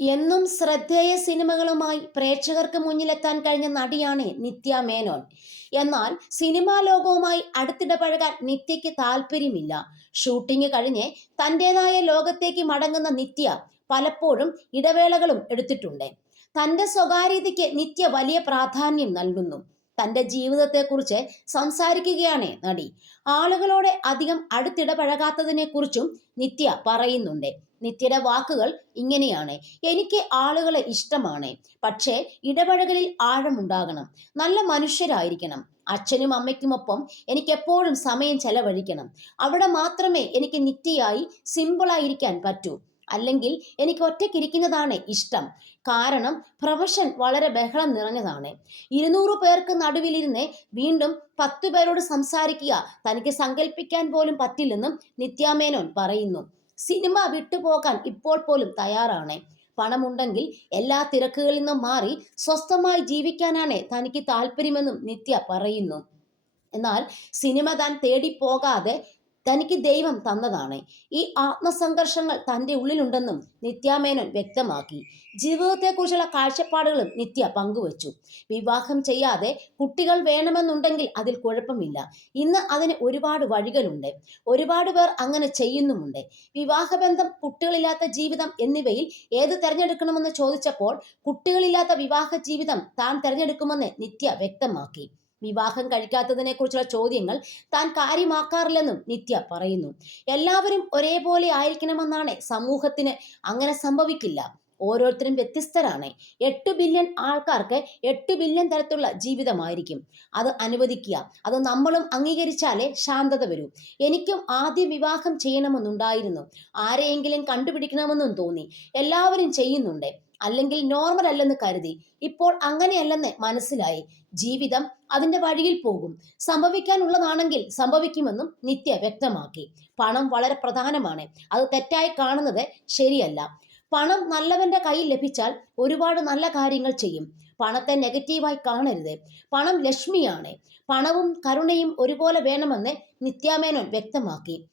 എന്നും ശ്രദ്ധേയ സിനിമകളുമായി പ്രേക്ഷകർക്ക് മുന്നിലെത്താൻ കഴിഞ്ഞ നടിയാണ് നിത്യ മേനോൻ. എന്നാൽ സിനിമാ ലോകവുമായി അടുത്തിടപഴകാൻ നിത്യയ്ക്ക് താല്പര്യമില്ല. ഷൂട്ടിംഗ് കഴിഞ്ഞ് തന്റെതായ ലോകത്തേക്ക് മടങ്ങുന്ന നിത്യ പലപ്പോഴും ഇടവേളകളും എടുത്തിട്ടുണ്ട്. തന്റെ സ്വകാര്യതയ്ക്ക് നിത്യ വലിയ പ്രാധാന്യം നൽകുന്നു. തന്റെ ജീവിതത്തെക്കുറിച്ച് സംസാരിക്കുകയാണ് നടി. ആളുകളോട് അധികം അടുത്തിടപഴകാത്തതിനെക്കുറിച്ചും നിത്യ പറയുന്നുണ്ട്. നിത്യയുടെ വാക്കുകൾ ഇങ്ങനെയാണ്. എനിക്ക് ആളുകളെ ഇഷ്ടമാണ്. പക്ഷേ ഇടപഴകലിൽ ആഴമുണ്ടാകണം. നല്ല മനുഷ്യരായിരിക്കണം. അച്ഛനും അമ്മയ്ക്കുമൊപ്പം എനിക്ക് എപ്പോഴും സമയം ചെലവഴിക്കണം. അവിടെ മാത്രമേ എനിക്ക് നിത്യയായി സിമ്പിളായിരിക്കാൻ പറ്റൂ. അല്ലെങ്കിൽ എനിക്ക് ഒറ്റയ്ക്കിരിക്കുന്നതാണ് ഇഷ്ടം. കാരണം പ്രൊഫഷൻ വളരെ ബഹളം നിറഞ്ഞതാണ്. ഇരുന്നൂറ് പേർക്ക് നടുവിലിരുന്ന് വീണ്ടും പത്തു പേരോട് സംസാരിക്കുക തനിക്ക് സങ്കല്പിക്കാൻ പോലും പറ്റില്ലെന്നും നിത്യാമേനോൻ പറയുന്നു. സിനിമ വിട്ടുപോകാൻ ഇപ്പോൾ പോലും തയ്യാറാണ്. പണമുണ്ടെങ്കിൽ എല്ലാ തിരക്കുകളിൽ നിന്നും മാറി സ്വസ്ഥമായി ജീവിക്കാനാണ് തനിക്ക് താല്പര്യമെന്നും നിത്യ പറയുന്നു. എന്നാൽ സിനിമ താൻ തേടിപ്പോകാതെ തനിക്ക് ദൈവം തന്നതാണ്. ഈ ആത്മസംഘർഷങ്ങൾ തന്റെ ഉള്ളിലുണ്ടെന്നും നിത്യാമേനോൻ വ്യക്തമാക്കി. ജീവിതത്തെക്കുറിച്ചുള്ള കാഴ്ചപ്പാടുകളും നിത്യ പങ്കുവച്ചു. വിവാഹം ചെയ്യാതെ കുട്ടികൾ വേണമെന്നുണ്ടെങ്കിൽ അതിൽ കുഴപ്പമില്ല. ഇന്ന് അതിന് ഒരുപാട് വഴികളുണ്ട്. ഒരുപാട് പേർ അങ്ങനെ ചെയ്യുന്നുമുണ്ട്. വിവാഹബന്ധം കുട്ടികളില്ലാത്ത ജീവിതം എന്നിവയിൽ ഏത് തിരഞ്ഞെടുക്കണമെന്ന് ചോദിച്ചപ്പോൾ കുട്ടികളില്ലാത്ത വിവാഹ ജീവിതം താൻ തിരഞ്ഞെടുക്കുമെന്ന് നിത്യ വ്യക്തമാക്കി. വിവാഹം കഴിക്കാത്തതിനെക്കുറിച്ചുള്ള ചോദ്യങ്ങൾ താൻ കാര്യമാക്കാറില്ലെന്നും നിത്യ പറയുന്നു. എല്ലാവരും ഒരേപോലെ ആയിരിക്കണമെന്നാണ് സമൂഹത്തിന് അങ്ങനെ സംഭവിക്കില്ല. ഓരോരുത്തരും വ്യത്യസ്തരാണ്. എട്ട് ബില്യൺ ആൾക്കാർക്ക് എട്ട് ബില്യൺ തരത്തിലുള്ള ജീവിതമായിരിക്കും. അത് അനുവദിക്കുക. അത് നമ്മളും അംഗീകരിച്ചാലേ ശാന്തത വരൂ. എനിക്കും ആദ്യം വിവാഹം ചെയ്യണമെന്നുണ്ടായിരുന്നു. ആരെയെങ്കിലും കണ്ടുപിടിക്കണമെന്നും തോന്നി. എല്ലാവരും ചെയ്യുന്നുണ്ട്. അല്ലെങ്കിൽ നോർമൽ അല്ലെന്ന് കരുതി. ഇപ്പോൾ അങ്ങനെയല്ലെന്ന് മനസ്സിലായി. ജീവിതം അതിന്റെ വഴിയിൽ പോകും. സംഭവിക്കാനുള്ളതാണെങ്കിൽ സംഭവിക്കുമെന്നും നിത്യ വ്യക്തമാക്കി. പണം വളരെ പ്രധാനമാണ്. അത് തെറ്റായി കാണുന്നത് ശരിയല്ല. പണം നല്ലവന്റെ കയ്യിൽ ലഭിച്ചാൽ ഒരുപാട് നല്ല കാര്യങ്ങൾ ചെയ്യും. പണത്തെ നെഗറ്റീവായി കാണരുത്. പണം ലക്ഷ്മിയാണ്. പണവും കരുണയും ഒരുപോലെ വേണമെന്ന് നിത്യാമേനോൻ വ്യക്തമാക്കി.